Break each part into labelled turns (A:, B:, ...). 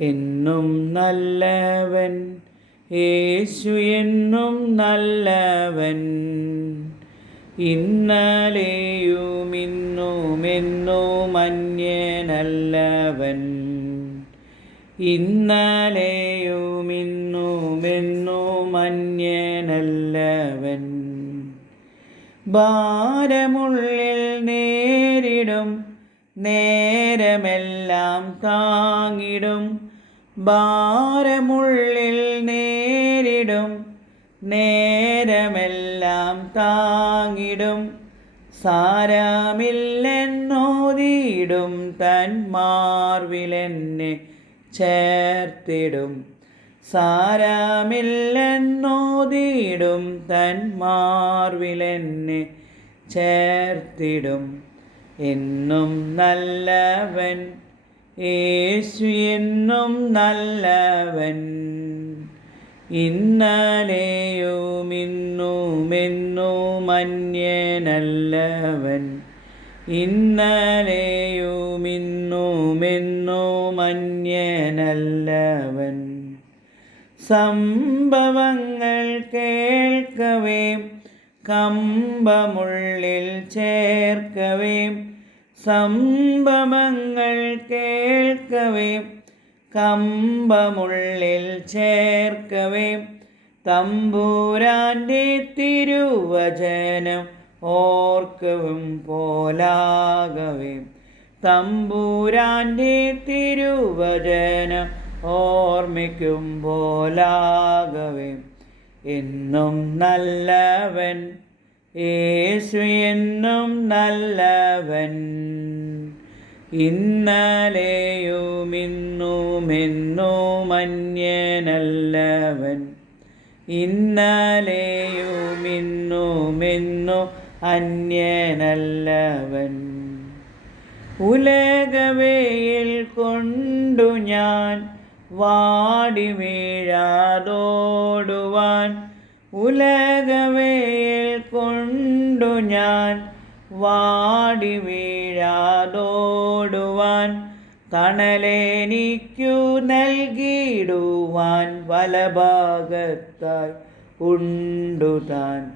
A: എന്നും നല്ലവൻ യേശു എന്നും നല്ലവൻ. ഇന്നലെയും ഇന്നും എന്നും അന്യനല്ലവൻ. ഇന്നലെയും ഇന്നും എന്നും അന്യനല്ലവൻ. ഭാരമുള്ളിൽ നേരിടും നേരമെല്ലാം താങ്ങിടും. ഭാരമുള്ളിൽ നേരിടും. നേരമെല്ലാം താങ്ങിടും. സാരമില്ലെന്നോതിയിടും. തൻ മാർവിലെന്നെ ചേർത്തിടും. സാരമില്ലെന്നോതിയിടും. തൻ മാർവിലെന്നെ ചേർത്തിടും. എന്നും നല്ലവൻ യേശു എന്നും നല്ലവൻ. ഇന്നലെയും ഇന്നുമെന്നും അന്യനല്ലവൻ ഇന്നലെയും ഇന്നുമെന്നും അന്യനല്ലവൻ സംഭവങ്ങൾ കേൾക്കവേ കമ്പമുള്ളിൽ ചേർക്കവേ സംഭവങ്ങൾ കേൾക്കവേ കമ്പമുള്ളിൽ ചേർക്കവേ തമ്പൂരാന്റെ തിരുവചനം ഓർക്കവും പോലാകവേ തമ്പൂരാന്റെ തിരുവചനം ഓർമ്മിക്കും പോലാകവേ. എന്നും നല്ലവൻ യേശു എന്നും നല്ലവൻ. ഇന്നലെയും ഇന്നും എന്നും അന്യനല്ലവൻ ഇന്നലെയും ഇന്നും എന്നും അന്യനല്ലവൻ. ഉലകവേയിൽ കൊണ്ടു ഞാൻ വാടി വീഴാതോടുവാൻ ഉലകവേയിൽ കൊണ്ടു ഞാൻ വാടി വീഴാതോടുവാൻ തണലേനിക്കു നൽകിയിടുവാൻ വലഭാഗത്തായി ഉണ്ടു താൻ.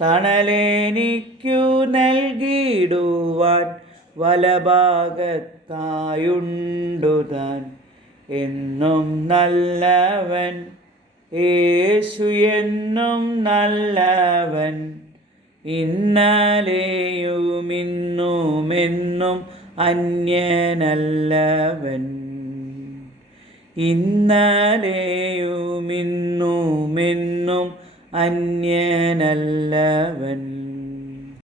A: തണലെനിക്കു നൽകിയിടുവാൻ വലഭാഗത്തായുണ്ടു താൻ. എന്നും നല്ലവൻ യേശു എന്നും നല്ലവൻ. ഇന്നലെയും ഇന്നുമെന്നും അന്യനല്ലവൻ. ഇന്നലെയും ഇന്നുമെന്നും അന്യനല്ലവൻ.